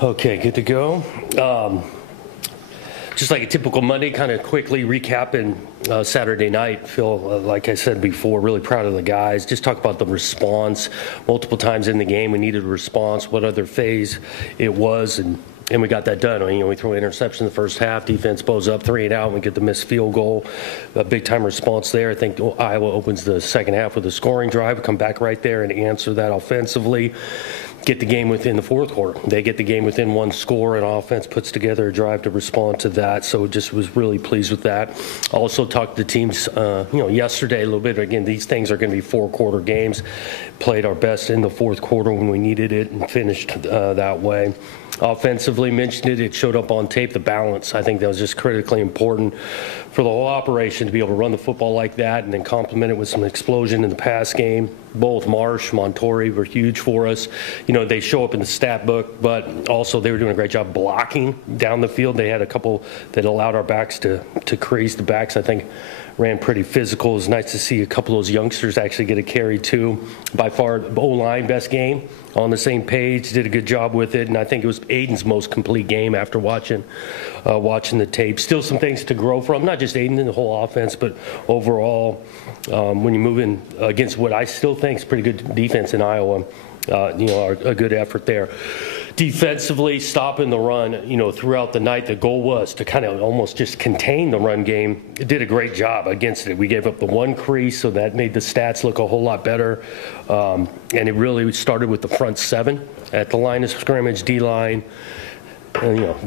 Okay, good to go. Just like a typical Monday, kind of quickly recapping Saturday night. Phil, like I said before, really proud of the guys. Just talk about the response. Multiple times in the game, we needed a response, what other phase it was, and we got that done. We throw an interception in the first half. Defense bows up 3-and-out, and we get the missed field goal. A big-time response there. I think Iowa opens the second half with a scoring drive. Come back right there and answer that offensively. Get the game within the fourth quarter. They get the game within one score, and offense puts together a drive to respond to that. So just was really pleased with that. Also talked to the teams, yesterday a little bit. Again, these things are going to be four-quarter games. Played our best in the fourth quarter when we needed it and finished that way. Offensively, mentioned it showed up on tape, the balance. I think that was just critically important for the whole operation to be able to run the football like that and then complement it with some explosion in the pass game. Both Marsh, Montori were huge for us. They show up in the stat book, but also they were doing a great job blocking down the field. They had a couple that allowed our backs to crease. The backs, I think, ran pretty physical. It was nice to see a couple of those youngsters actually get a carry too. By far, the O-line best game, on the same page, did a good job with it, and I think it was Aiden's most complete game after watching the tape. Still some things to grow from, not just Aiden and the whole offense, but overall, when you move in against what I still think is pretty good defense in Iowa, a good effort there. Defensively, stopping the run, throughout the night, the goal was to kind of almost just contain the run game. It did a great job against it. We gave up the one crease, so that made the stats look a whole lot better. And it really started with the front seven at the line of scrimmage, D-line,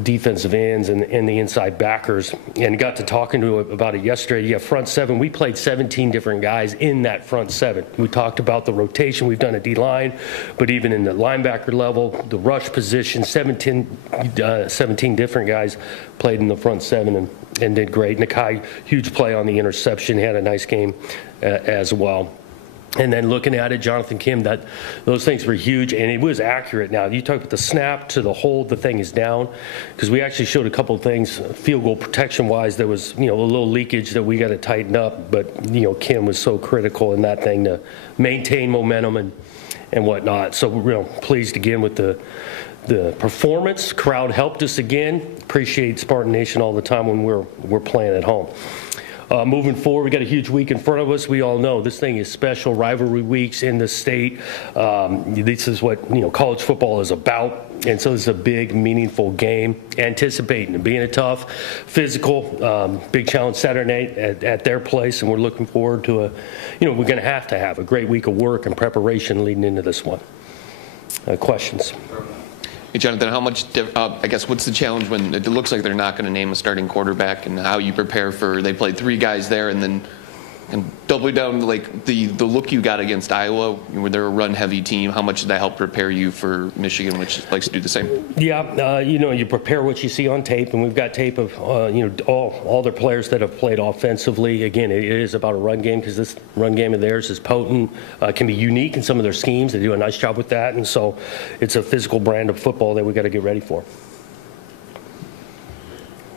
defensive ends and the inside backers, and got to talking to him about it yesterday. Yeah, front seven, we played 17 different guys in that front seven. We talked about the rotation we've done at D-line, but even in the linebacker level, the rush position, 17 different guys played in the front seven and did great. Nakai, huge play on the interception, had a nice game as well. And then looking at it, Jonathan Kim, those things were huge, and it was accurate. Now, you talk about the snap to the hold, the thing is down, because we actually showed a couple of things, field goal protection-wise. There was, a little leakage that we got to tighten up, but, Kim was so critical in that thing to maintain momentum and whatnot. So we're real pleased again with the performance. Crowd helped us again. Appreciate Spartan Nation all the time when we're playing at home. Moving forward, we got a huge week in front of us. We all know this thing is special. Rivalry weeks in the state. This is what college football is about, and so this is a big, meaningful game. Anticipating and being a tough, physical, big challenge Saturday night at their place, and we're looking forward to we're going to have a great week of work and preparation leading into this one. Questions? Hey, Jonathan, how much, what's the challenge when it looks like they're not going to name a starting quarterback, and how you prepare they played three guys there, and then doubling down, like the look you got against Iowa, where they're a run-heavy team, how much did that help prepare you for Michigan, which likes to do the same? Yeah, you prepare what you see on tape, and we've got tape of, all their players that have played offensively. Again, it is about a run game, because this run game of theirs is potent, can be unique in some of their schemes. They do a nice job with that, and so it's a physical brand of football that we got to get ready for.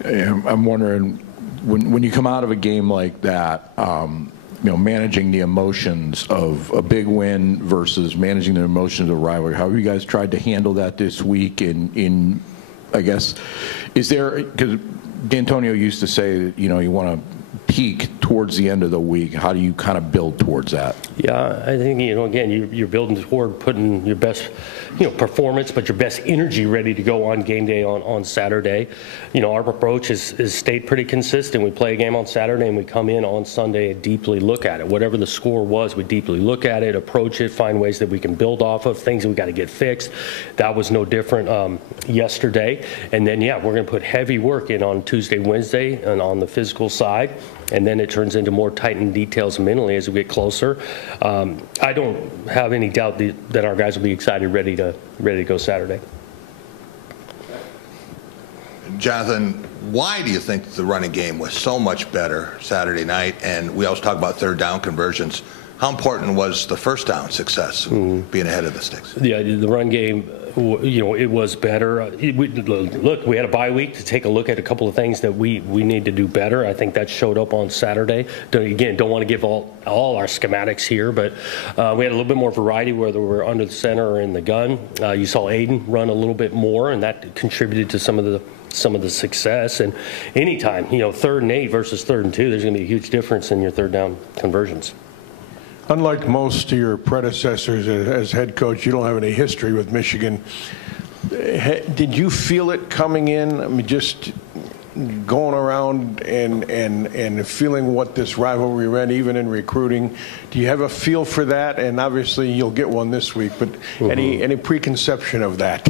I'm wondering, when you come out of a game like that, managing the emotions of a big win versus managing the emotions of a rivalry, how have you guys tried to handle that this week? In I guess, is there, because D'Antonio used to say that, you want to peak towards the end of the week. How do you kind of build towards that? Yeah, I think, again, you're building toward putting your best, performance, but your best energy ready to go on game day on Saturday. Our approach is stayed pretty consistent. We play a game on Saturday and we come in on Sunday and deeply look at it. Whatever the score was, we deeply look at it, approach it, find ways that we can build off of, things that we got to get fixed. That was no different yesterday. And then, we're going to put heavy work in on Tuesday, Wednesday, and on the physical side. And then it turns into more tightened details mentally as we get closer. I don't have any doubt that our guys will be excited, ready to go Saturday. Jonathan, why do you think the running game was so much better Saturday night? And we always talk about third down conversions. How important was the first down success, being ahead of the sticks? Yeah, the run game, it was better. Look, we had a bye week to take a look at a couple of things that we need to do better. I think that showed up on Saturday. Don't want to give all our schematics here, but we had a little bit more variety, whether we're under the center or in the gun. You saw Aiden run a little bit more, and that contributed to some of the success. And anytime, 3rd and 8 versus 3rd and 2, there's going to be a huge difference in your third down conversions. Unlike most of your predecessors as head coach, you don't have any history with Michigan. Did you feel it coming in? I mean, just going around and feeling what this rivalry meant, even in recruiting. Do you have a feel for that? And obviously you'll get one this week, but any preconception of that?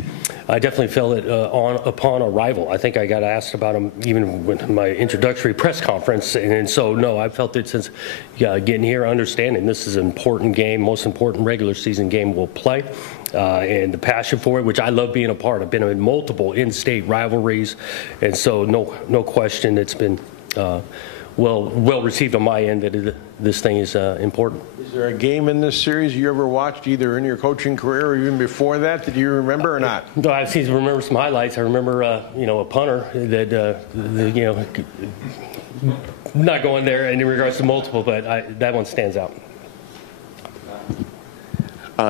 I definitely felt it upon arrival. I think I got asked about him even with my introductory press conference, and so no, I felt it since getting here, understanding this is an important game, most important regular season game we'll play, and the passion for it, which I love being a part. I've been in multiple in-state rivalries, and so no question, it's been well received on my end that this thing is important. Is there a game in this series you ever watched, either in your coaching career or even before that you remember or not? No, I seem to remember some highlights. I remember a punter that not going there in regards to multiple, but that one stands out.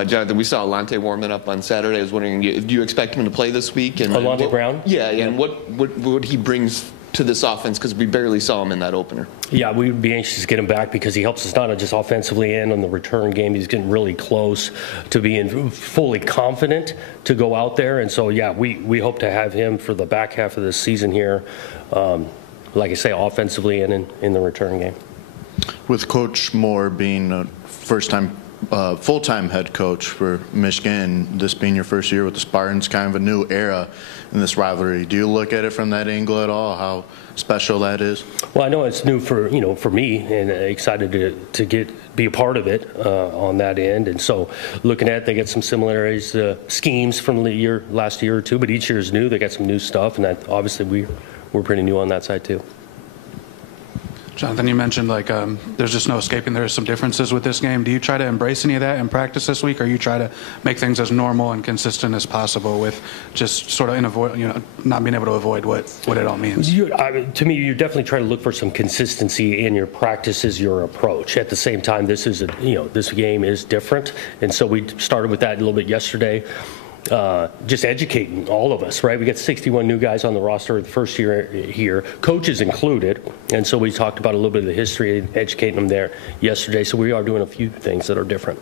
Jonathan, we saw Alante warming up on Saturday. I was wondering, do you expect him to play this week? And Alante Brown? Yeah, and what he brings to this offense, because we barely saw him in that opener. Yeah, we would be anxious to get him back because he helps us not just offensively and on the return game. He's getting really close to being fully confident to go out there. And so, yeah, we hope to have him for the back half of this season here, like I say, offensively and in the return game. With Coach Moore being a first-time full-time head coach for Michigan, this being your first year with the Spartans, kind of a new era in this rivalry. Do you look at it from that angle at all, how special that is? Well, I know it's new for me, and excited to be a part of it on that end. And so looking at it, they get some similarities, schemes from the last year or two, but each year is new. They got some new stuff, and that obviously we're pretty new on that side too. Jonathan, you mentioned there's just no escaping there's some differences with this game. Do you try to embrace any of that in practice this week, or you try to make things as normal and consistent as possible with just sort of not being able to avoid what it all means? To me, you definitely try to look for some consistency in your practices, your approach. At the same time, this game is different, and so we started with that a little bit yesterday. Just educating all of us, right? We got 61 new guys on the roster the first year here, coaches included, and so we talked about a little bit of the history and educating them there yesterday. So we are doing a few things that are different.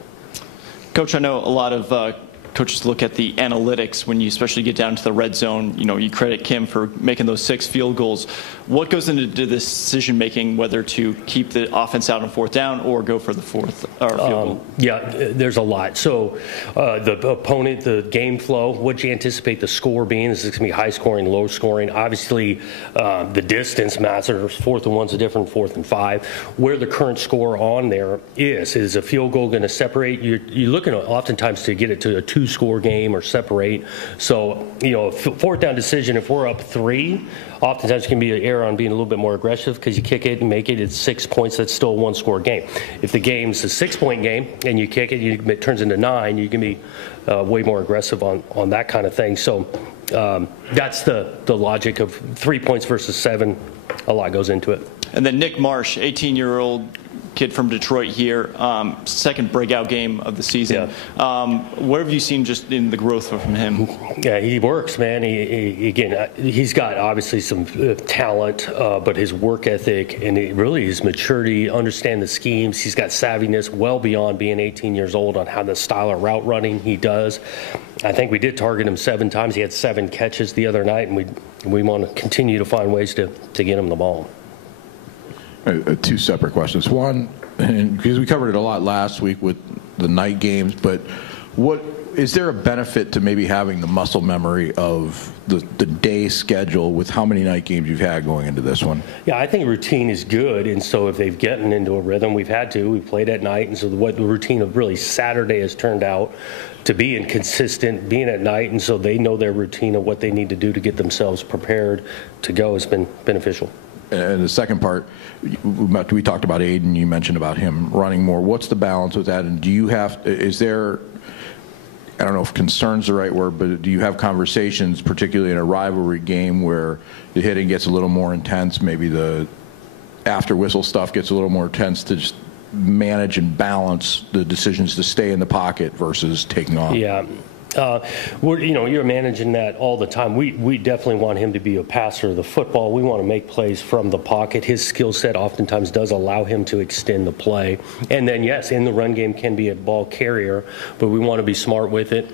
Coach, I know a lot of coaches look at the analytics when you especially get down to the red zone. You credit Kim for making those 6 field goals. What goes into the decision making whether to keep the offense out on 4th down or go for the 4th field goal? Yeah, there's a lot. So the opponent, the game flow, what you anticipate the score being. Is this going to be high scoring, low scoring? Obviously, the distance matters. 4th and 1's a different 4th and 5. Where the current score on there is a field goal going to separate? You're looking oftentimes to get it to a 2-score game or separate. So, a 4th down decision, if we're up 3, oftentimes can be an error on being a little bit more aggressive because you kick it and make it at 6 points. That's still a 1-score game. If the game's a 6-point game and you kick it, it turns into 9, you can be way more aggressive on that kind of thing. So that's the logic of 3 points versus 7. A lot goes into it. And then Nick Marsh, 18-year-old kid from Detroit here, second breakout game of the season. Yeah. What have you seen just in the growth from him? Yeah, he works, man. He's got obviously some talent, but his work ethic and really his maturity, understand the schemes. He's got savviness well beyond being 18 years old on how the style of route running he does. I think we did target him 7 times. He had 7 catches the other night, and we want to continue to find ways to get him the ball. 2 separate questions. One, and because we covered it a lot last week with the night games, but is there a benefit to maybe having the muscle memory of the day schedule with how many night games you've had going into this one? Yeah, I think routine is good, and so if they've gotten into a rhythm, we've played at night, and so what the routine of really Saturday has turned out to be inconsistent, being at night, and so they know their routine of what they need to do to get themselves prepared to go has been beneficial. And the second part, we talked about Aiden. You mentioned about him running more. What's the balance with that? And do you is there, I don't know if concern's the right word, but do you have conversations, particularly in a rivalry game where the hitting gets a little more intense, maybe the after whistle stuff gets a little more intense, to just manage and balance the decisions to stay in the pocket versus taking off? Yeah. You're managing that all the time. We definitely want him to be a passer of the football. We want to make plays from the pocket. His skill set oftentimes does allow him to extend the play. And then, yes, in the run game can be a ball carrier, but we want to be smart with it.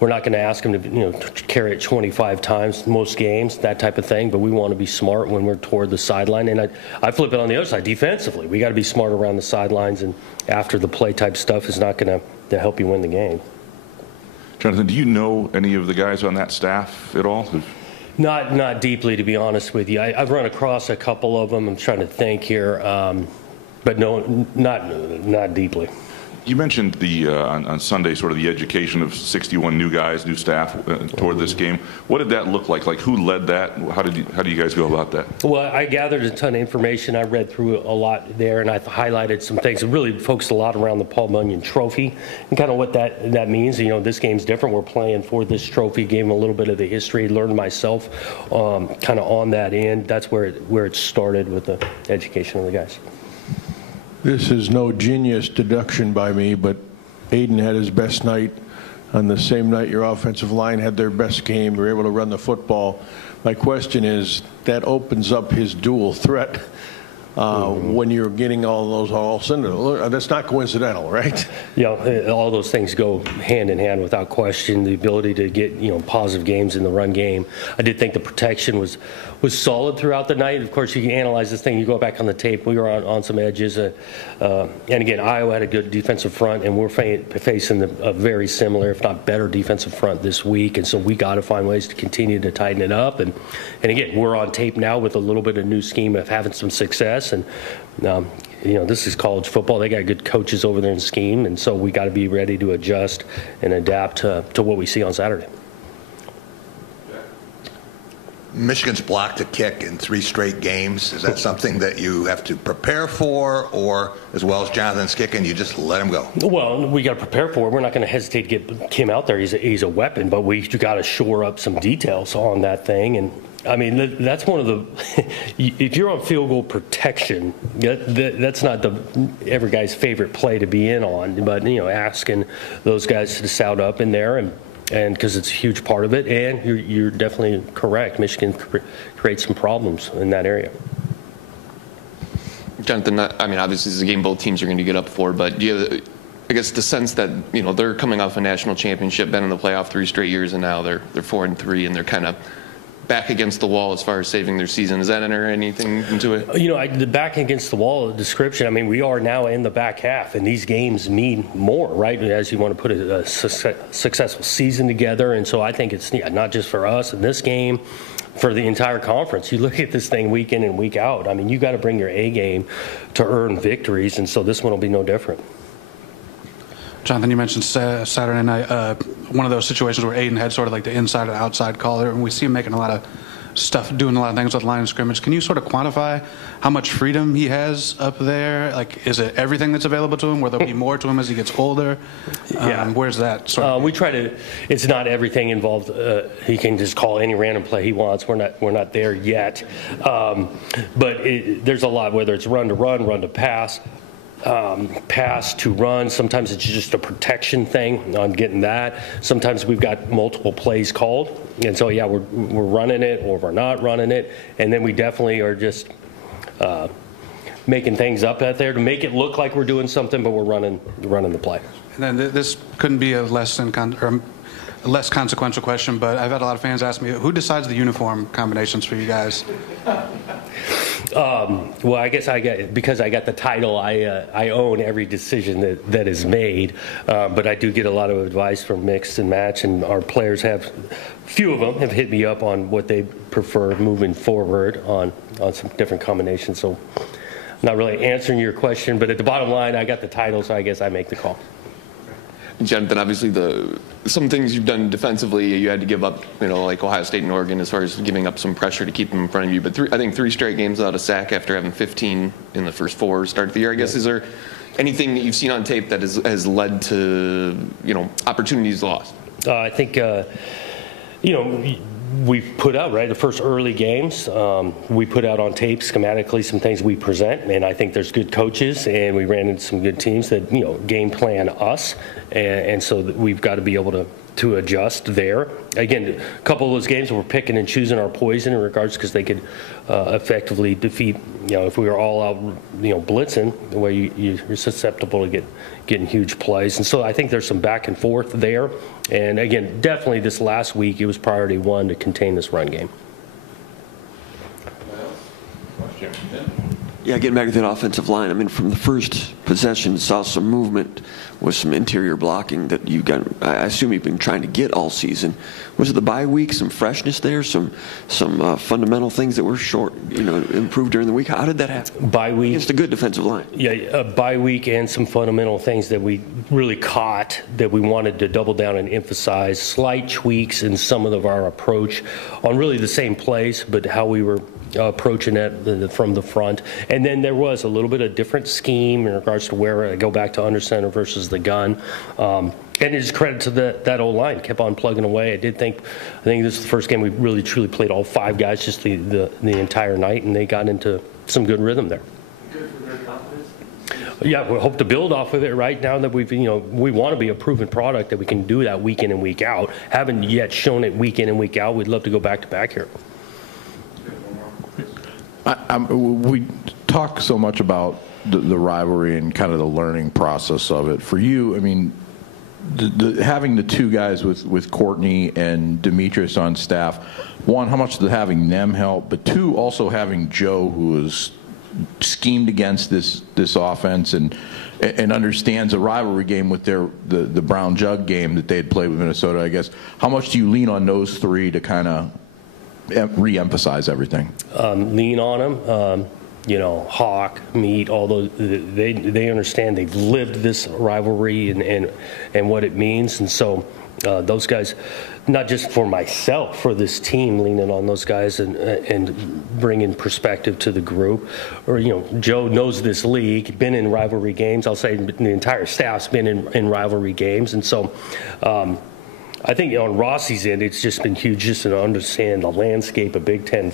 We're not going to ask him to carry it 25 times most games, that type of thing, but we want to be smart when we're toward the sideline. And I flip it on the other side. Defensively, we got to be smart around the sidelines, and after the play type stuff is not going to help you win the game. Jonathan, do you know any of the guys on that staff at all? Not deeply, to be honest with you. I've run across a couple of them. I'm trying to think here, but no, not deeply. You mentioned on Sunday sort of the education of 61 new guys, new staff toward this game. What did that look like? Like, who led that? How do you guys go about that? Well, I gathered a ton of information. I read through a lot there, and I highlighted some things. It really focused a lot around the Paul Bunyan Trophy and kind of what that means. This game's different. We're playing for this trophy. Gave them a little bit of the history. Learned myself kind of on that end. That's where it started with the education of the guys. This is no genius deduction by me, but Aiden had his best night on the same night your offensive line had their best game. You were able to run the football. My question is, that opens up his dual threat when you're getting all cylinders. That's not coincidental, right? All those things go hand in hand without question. The ability to get positive games in the run game. I did think the protection was solid throughout the night. Of course, you can analyze this thing. You go back on the tape. We were on some edges, and again, Iowa had a good defensive front, and we're facing a very similar, if not better, defensive front this week. And so we got to find ways to continue to tighten it up. And again, we're on tape now with a little bit of new scheme of having some success. And this is college football. They got good coaches over there in scheme, and so we got to be ready to adjust and adapt to what we see on Saturday. Michigan's blocked a kick in 3 straight games. Is that something that you have to prepare for, or as well as Jonathan's kicking, you just let him go? Well, we got to prepare for it. We're not going to hesitate to get Kim out there. He's a weapon, but we got to shore up some details on that thing. And I mean, that's one of the. If you're on field goal protection, that's not every guy's favorite play to be in on. But asking those guys to sound up in there and because it's a huge part of it, and you're definitely correct. Michigan creates some problems in that area. Jonathan, I mean, obviously this is a game both teams are going to get up for, but do you have, I guess, the sense that they're coming off a national championship, been in the playoff 3 straight years, and now they're 4-3, and they're kind of back against the wall as far as saving their season. Does that enter anything into it? The back against the wall description, I mean, we are now in the back half, and these games mean more, right, as you want to put a successful season together. And so I think it's not just for us in this game, for the entire conference. You look at this thing week in and week out. I mean, you got to bring your A game to earn victories, and so this one will be no different. Jonathan, you mentioned Saturday night, one of those situations where Aiden had sort of like the inside and outside caller, and we see him making a lot of stuff, doing a lot of things with line of scrimmage. Can you sort of quantify how much freedom he has up there? Like, is it everything that's available to him, where there'll be more to him as he gets older? Yeah. Where's that sort of? We try to. It's not everything involved. He can just call any random play he wants. We're not there yet, but there's a lot. Whether it's run to run, run to pass. Pass to run. Sometimes it's just a protection thing on getting that. Sometimes we've got multiple plays called, and so we're running it or we're not running it, and then we definitely are just making things up out there to make it look like we're doing something, but we're running the play. And then this couldn't be a less consequential question, but I've had a lot of fans ask me, who decides the uniform combinations for you guys? Well, I guess because I got the title, I own every decision that is made. But I do get a lot of advice from mix and match, and our players few of them have hit me up on what they prefer moving forward on some different combinations. So I'm not really answering your question, but at the bottom line, I got the title, so I guess I make the call. Jonathan, obviously some things you've done defensively, you had to give up, like Ohio State and Oregon, as far as giving up some pressure to keep them in front of you. But I think 3 straight games without a sack after having 15 in the first 4 start of the year. I guess, is there anything that you've seen on tape that has led to, opportunities lost? I think, we've put out, the first early games, we put out on tape schematically some things we present, and I think there's good coaches, and we ran into some good teams that, game plan us, and so we've got to be able to adjust there. Again, a couple of those games we're picking and choosing our poison in regards because they could effectively defeat, if we were all out, blitzing, where you're susceptible to getting huge plays. And so I think there's some back and forth there. And again, definitely this last week, it was priority 1 to contain this run game. Yeah, getting back to that offensive line, I mean, from the first possession, saw some movement with some interior blocking that you got. I assume you've been trying to get all season. Was it the bye week, some freshness there, some fundamental things that were improved during the week? How did that happen? Bye week. Against a good defensive line. Yeah, a bye week and some fundamental things that we really caught that we wanted to double down and emphasize. Slight tweaks in some of our approach on really the same plays, but how we were approaching it from the front. And then there was a little bit of different scheme in regards to where I go back to under center versus the gun. And it's credit to that old line, kept on plugging away. I think this is the first game we really truly played all 5 guys just the entire night, and they got into some good rhythm there. Good for their confidence. Yeah, we hope to build off of it right now that we want to be a proven product that we can do that week in and week out. Haven't yet shown it week in and week out. We'd love to go back to back here. We talk so much about the rivalry and kind of the learning process of it. For you, I mean, having the 2 guys with Courtney and Demetrius on staff, 1, how much did having them help? But 2, also having Joe, who has schemed against this offense and understands a rivalry game with the Brown Jug game that they had played with Minnesota. I guess, how much do you lean on those 3 to kind of re-emphasize everything? Lean on them. Hawk, Meat, all those, they understand. They've lived this rivalry and what it means. And so those guys, not just for myself, for this team, leaning on those guys and bringing perspective to the group. Or, Joe knows this league, been in rivalry games. I'll say the entire staff's been in rivalry games. And so I think on Rossi's end, it's just been huge just to understand the landscape of Big Ten